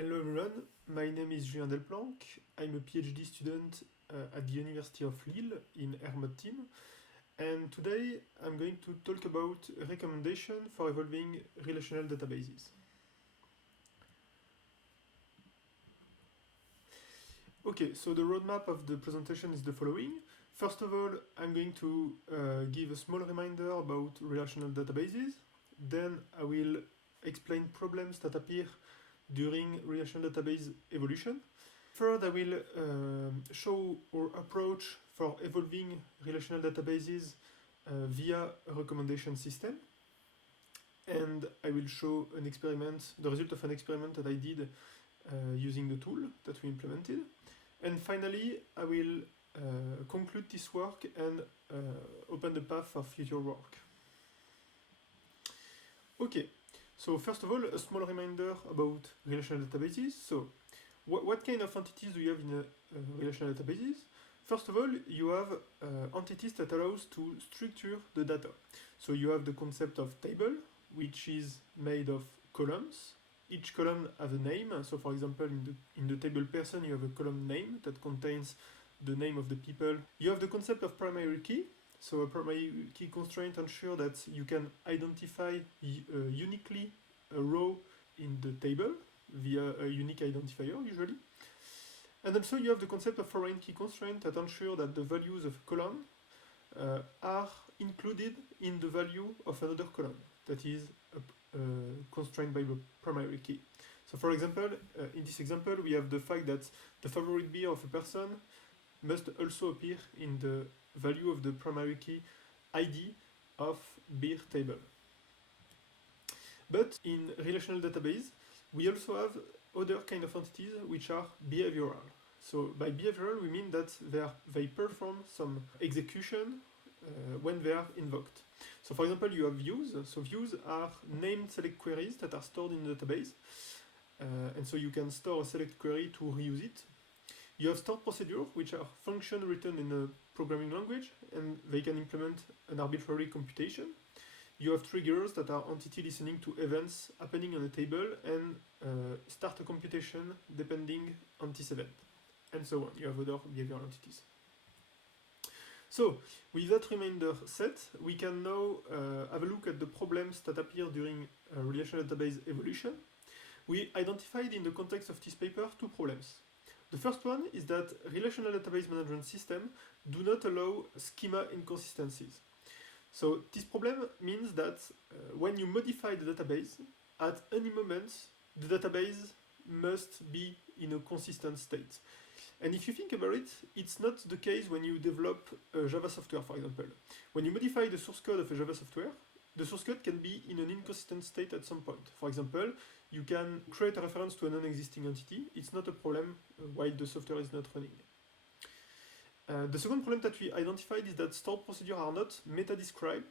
Hello everyone, my name is Julien Delplanque. I'm a PhD student at the University of Lille in Hermod team, and today I'm going to talk about a recommendation for evolving relational databases. Okay, so the roadmap of the presentation is the following. First of all, I'm going to give a small reminder about relational databases. Then I will explain problems that appear during relational database evolution. Third, I will show our approach for evolving relational databases via a recommendation system. And I will show an experiment, the result of an experiment that I did using the tool that we implemented. And finally, I will conclude this work and open the path for future work. Okay, so first of all, a small reminder about relational databases. So, what kind of entities do you have in a relational databases? First of all, you have entities that allows to structure the data. So you have the concept of table, which is made of columns. Each column has a name. So for example, in the table person, you have a column name that contains the name of the people. You have the concept of primary key. So a primary key constraint ensures that you can identify uniquely a row in the table via a unique identifier usually. And also you have the concept of foreign key constraint that ensure that the values of a column are included in the value of another column that is constrained by the primary key. So for example, in this example, we have the fact that the favorite beer of a person must also appear in the value of the primary key ID of beer table. But in relational database, we also have other kind of entities which are behavioral. So by behavioral, we mean that they perform some execution when they are invoked. So for example, you have views. So views are named select queries that are stored in the database. And so you can store a select query to reuse it. You have stored procedure, which are functions written in a programming language, and they can implement an arbitrary computation. You have triggers that are entity listening to events happening on a table and start a computation depending on this event, and so on. You have other behavioral entities. So, with that reminder set, we can now have a look at the problems that appear during relational database evolution. We identified in the context of this paper two problems. The first one is that relational database management systems do not allow schema inconsistencies. So this problem means that when you modify the database, at any moment, the database must be in a consistent state. And if you think about it, it's not the case when you develop Java software, for example. When you modify the source code of a Java software, the source code can be in an inconsistent state at some point. For example, you can create a reference to a non-existing entity. It's not a problem while the software is not running. The second problem that we identified is that stored procedures are not meta-described,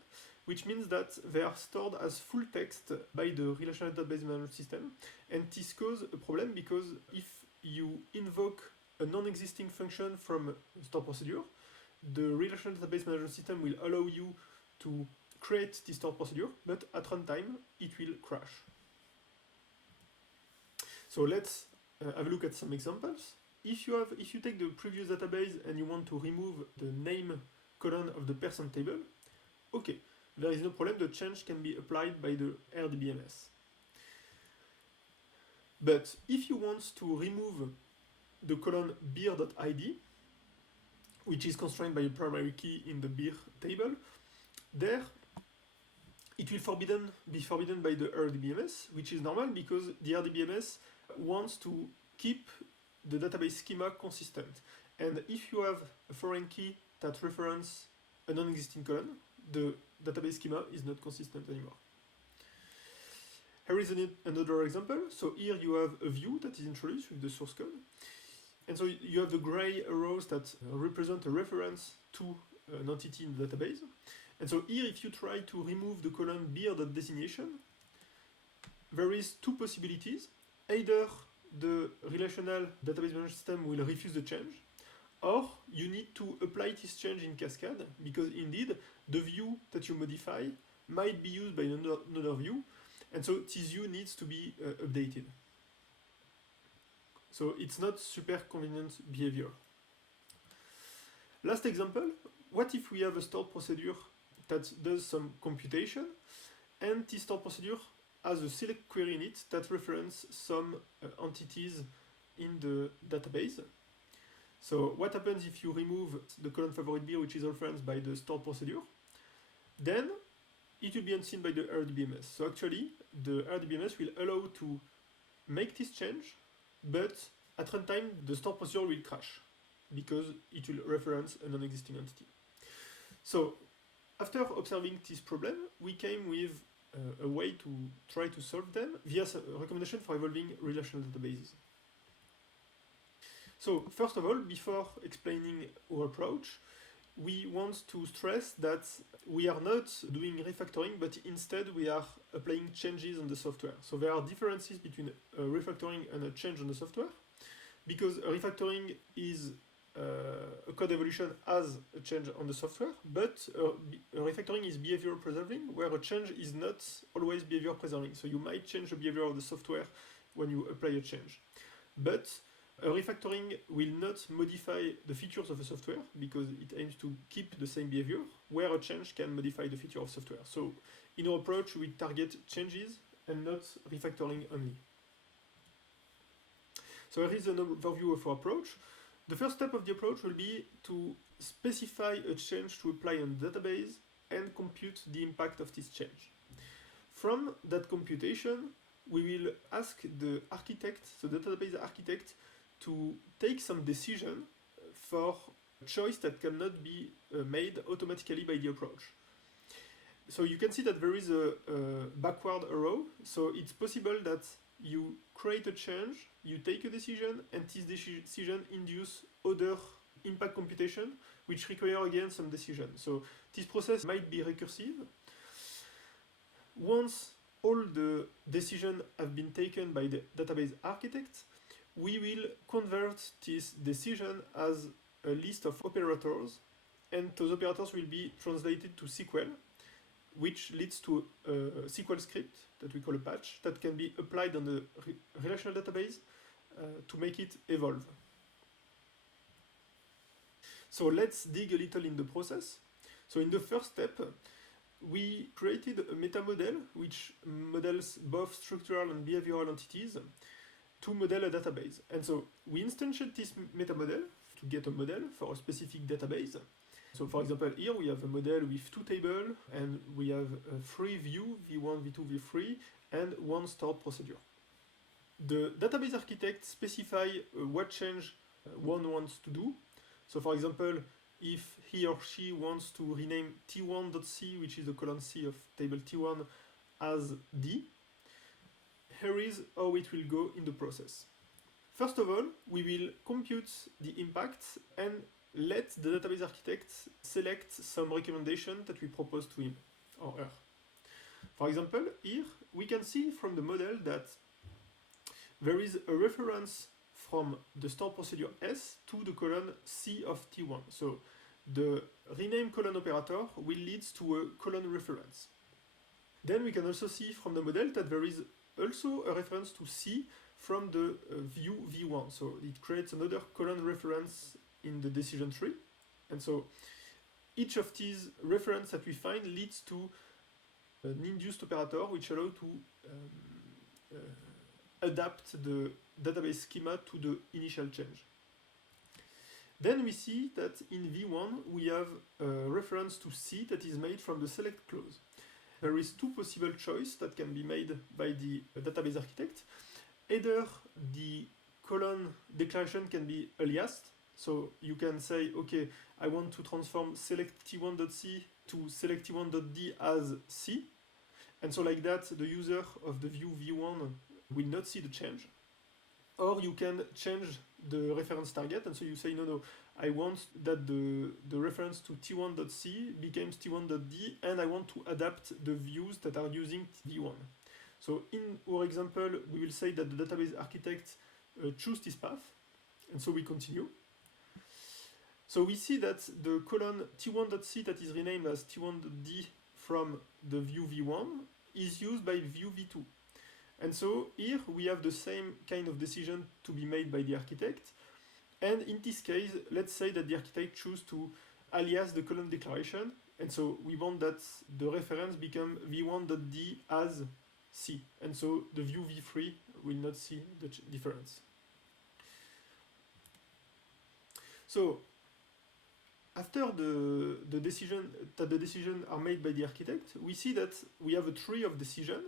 which means that they are stored as full text by the relational database management system. And this causes a problem because if you invoke a non-existing function from a stored procedure, the relational database management system will allow you to create this stored procedure, but at runtime, it will crash. So let's have a look at some examples. If you take the previous database and you want to remove the name column of the person table, okay, there is no problem, the change can be applied by the RDBMS. But if you want to remove the column beer.id, which is constrained by a primary key in the beer table, there it will be forbidden by the RDBMS, which is normal because the RDBMS wants to keep the database schema consistent. And if you have a foreign key that references a non-existing column, the database schema is not consistent anymore. Here is another example. So here you have a view that is introduced with the source code. And so you have the gray arrows that represent a reference to an entity in the database. And so here, if you try to remove the column beer.designation, there is two possibilities. Either the relational database management system will refuse the change, or you need to apply this change in cascade, because indeed, the view that you modify might be used by another view, and so this view needs to be updated. So it's not super convenient behavior. Last example, what if we have a stored procedure that does some computation, and this stored procedure has a select query in it that references some entities in the database. So what happens if you remove the colon favorite beer, which is referenced by the stored procedure? Then it will be unseen by the RDBMS. So actually, the RDBMS will allow to make this change, but at runtime, the stored procedure will crash because it will reference a non-existing entity. So after observing this problem, we came with a way to try to solve them via a recommendation for evolving relational databases. So first of all, before explaining our approach, we want to stress that we are not doing refactoring, but instead we are applying changes on the software. So there are differences between a refactoring and a change on the software, because a refactoring is a code evolution as a change on the software, but a refactoring is behavior preserving, where a change is not always behavior preserving. So you might change the behavior of the software when you apply a change. But a refactoring will not modify the features of the software because it aims to keep the same behavior, where a change can modify the feature of software. So in our approach, we target changes and not refactoring only. So here is an overview of our approach. The first step of the approach will be to specify a change to apply on the database and compute the impact of this change. From that computation, we will ask the architect, so the database architect, to take some decision for a choice that cannot be made automatically by the approach. So you can see that there is a backward arrow, so it's possible that you create a change, you take a decision, and this decision induce other impact computation, which require again some decision. So this process might be recursive. Once all the decisions have been taken by the database architect, we will convert this decision as a list of operators, and those operators will be translated to SQL, which leads to a SQL script that we call a patch that can be applied on the relational database to make it evolve. So let's dig a little in the process. So in the first step, we created a meta model which models both structural and behavioral entities to model a database. And so we instantiate this meta model to get a model for a specific database. So for example, here we have a model with two tables, and we have three views, v1, v2, v3, and one stored procedure. The database architect specifies what change one wants to do. So for example, if he or she wants to rename t1.c, which is the colon C of table t1, as d, here is how it will go in the process. First of all, we will compute the impact and let the database architect select some recommendation that we propose to him or her. For example, here we can see from the model that there is a reference from the stored procedure S to the colon C of T1. So the rename colon operator will lead to a colon reference. Then we can also see from the model that there is also a reference to C from the view V1. So it creates another colon reference in the decision tree. And so each of these references that we find leads to an induced operator which allows to adapt the database schema to the initial change. Then we see that in V1 we have a reference to C that is made from the select clause. There is two possible choices that can be made by the database architect. Either the colon declaration can be aliased, so you can say, okay, I want to transform select t1.c to select t1.d as C, and so like that the user of the view v1 will not see the change. Or you can change the reference target, and so you say, no, I want that the reference to t1.c becomes t1.d, and I want to adapt the views that are using v1. So in our example, we will say that the database architect choose this path, and so we continue. So we see that the colon t1.c that is renamed as t1.d from the view v1 is used by view v2. And so here we have the same kind of decision to be made by the architect. And in this case, let's say that the architect chooses to alias the column declaration. And so we want that the reference become v1.d as c. And so the view v3 will not see the difference. So after the decision are made by the architect, we see that we have a tree of decision.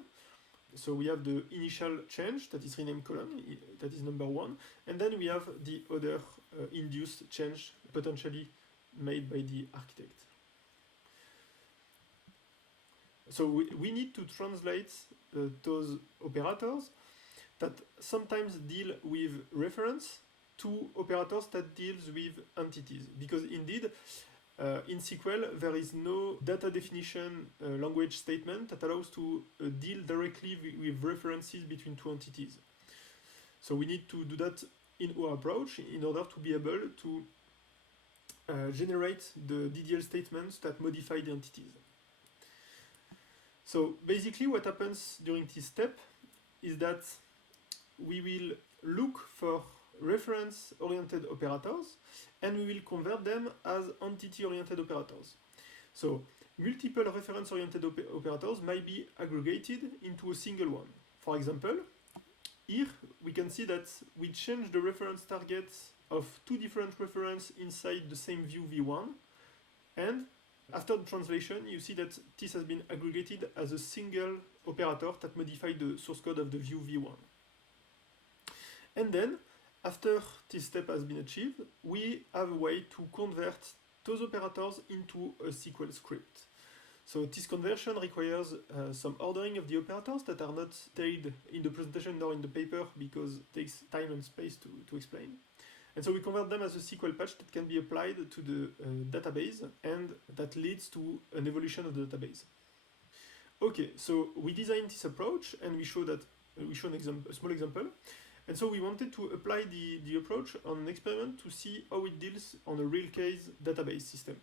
So we have the initial change, that is renamed column, that is number 1, and then we have the other induced change potentially made by the architect. So we need to translate those operators that sometimes deal with reference to operators that deals with entities, because indeed in SQL there is no data definition language statement that allows to deal directly with references between two entities. So we need to do that in our approach in order to be able to generate the DDL statements that modify the entities. So basically what happens during this step is that we will look for reference-oriented operators and we will convert them as entity-oriented operators. So multiple reference-oriented operators might be aggregated into a single one. For example, here we can see that we change the reference targets of two different references inside the same view v1, and after the translation you see that this has been aggregated as a single operator that modifies the source code of the view v1. And then after this step has been achieved, we have a way to convert those operators into a SQL script. So this conversion requires some ordering of the operators that are not stated in the presentation nor in the paper because it takes time and space to explain. And so we convert them as a SQL patch that can be applied to the database, and that leads to an evolution of the database. Okay, so we designed this approach and we show that a small example. And so we wanted to apply the approach on an experiment to see how it deals on a real case database system.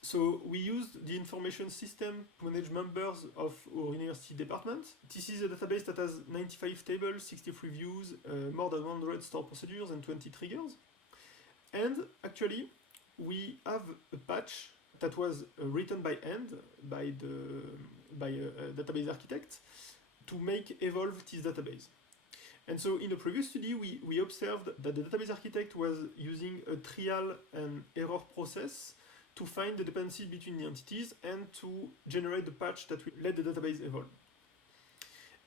So we used the information system to manage members of our university department. This is a database that has 95 tables, 63 views, more than 100 stored procedures and 20 triggers. And actually, we have a patch that was written by hand by a database architect to make evolve this database. And so in the previous study, we observed that the database architect was using a trial and error process to find the dependencies between the entities and to generate the patch that will let the database evolve.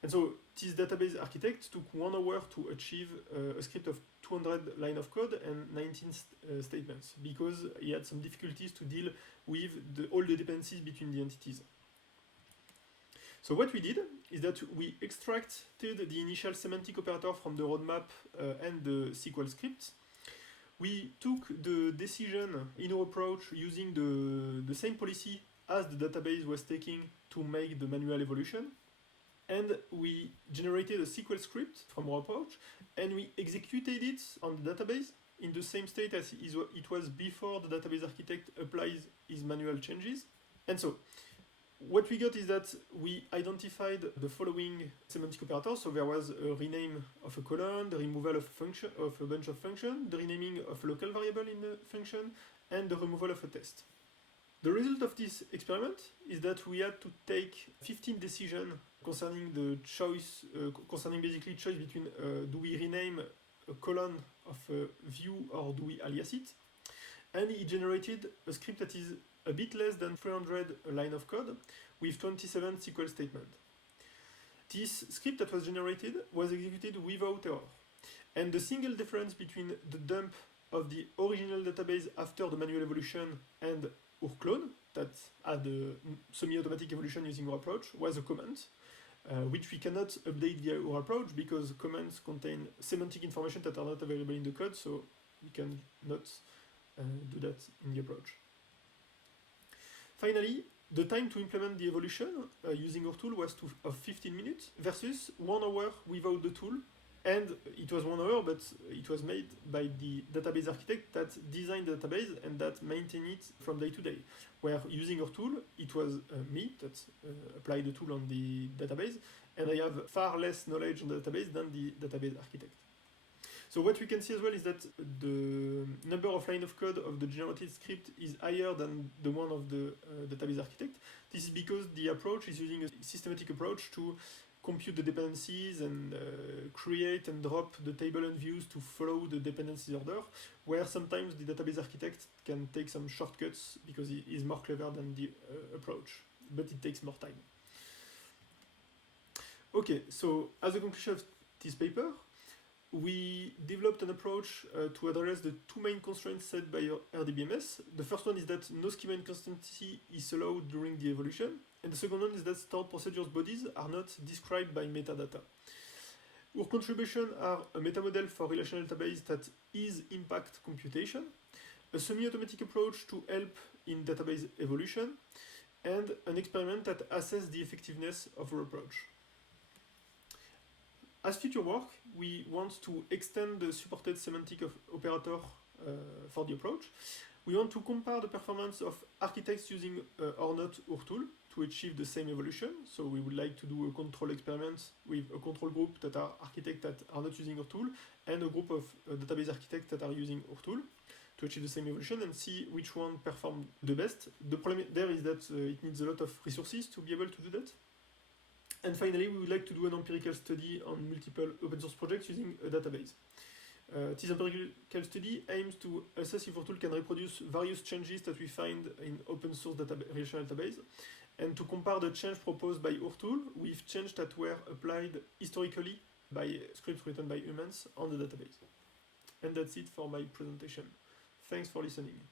And so this database architect took 1 hour to achieve a script of 200 lines of code and 19 statements, because he had some difficulties to deal with all the dependencies between the entities. So what we did is that we extracted the initial semantic operator from the roadmap and the SQL script. We took the decision in our approach using the same policy as the database was taking to make the manual evolution. And we generated a SQL script from our approach, and we executed it on the database in the same state as it was before the database architect applies his manual changes. And so what we got is that we identified the following semantic operators. So there was a rename of a column, the removal of a bunch of functions, the renaming of a local variable in the function, and the removal of a test. The result of this experiment is that we had to take 15 decisions concerning the choice, concerning basically choice between do we rename a column of a view or do we alias it, and it generated a script that is a bit less than 300 lines of code with 27 SQL statements. This script that was generated was executed without error. And the single difference between the dump of the original database after the manual evolution and our clone that had a semi-automatic evolution using our approach was a comment, which we cannot update via our approach because comments contain semantic information that are not available in the code, so we cannot do that in the approach. Finally, the time to implement the evolution using our tool was of 15 minutes versus 1 hour without the tool And it was 1 hour, but it was made by the database architect that designed the database and that maintained it from day to day. Where using our tool, it was me that applied the tool on the database, and I have far less knowledge on the database than the database architect. So what we can see as well is that the number of line of code of the generated script is higher than the one of the database architect. This is because the approach is using a systematic approach to compute the dependencies and create and drop the table and views to follow the dependencies order, where sometimes the database architect can take some shortcuts because he is more clever than the approach, but it takes more time. Okay, so as a conclusion of this paper, we developed an approach to address the two main constraints set by RDBMS. The first one is that no schema inconsistency is allowed during the evolution, and the second one is that stored procedures bodies are not described by metadata. Our contribution are a metamodel for relational database that is impact computation, a semi-automatic approach to help in database evolution, and an experiment that assesses the effectiveness of our approach. As future work, we want to extend the supported semantic of operator for the approach. We want to compare the performance of architects using or not our tool to achieve the same evolution. So we would like to do a control experiment with a control group that are architects that are not using our tool and a group of database architects that are using our tool to achieve the same evolution and see which one performed the best. The problem there is that it needs a lot of resources to be able to do that. And finally, we would like to do an empirical study on multiple open source projects using a database. This empirical study aims to assess if our tool can reproduce various changes that we find in open source relational database, and to compare the change proposed by our tool with changes that were applied historically by scripts written by humans on the database. And that's it for my presentation. Thanks for listening.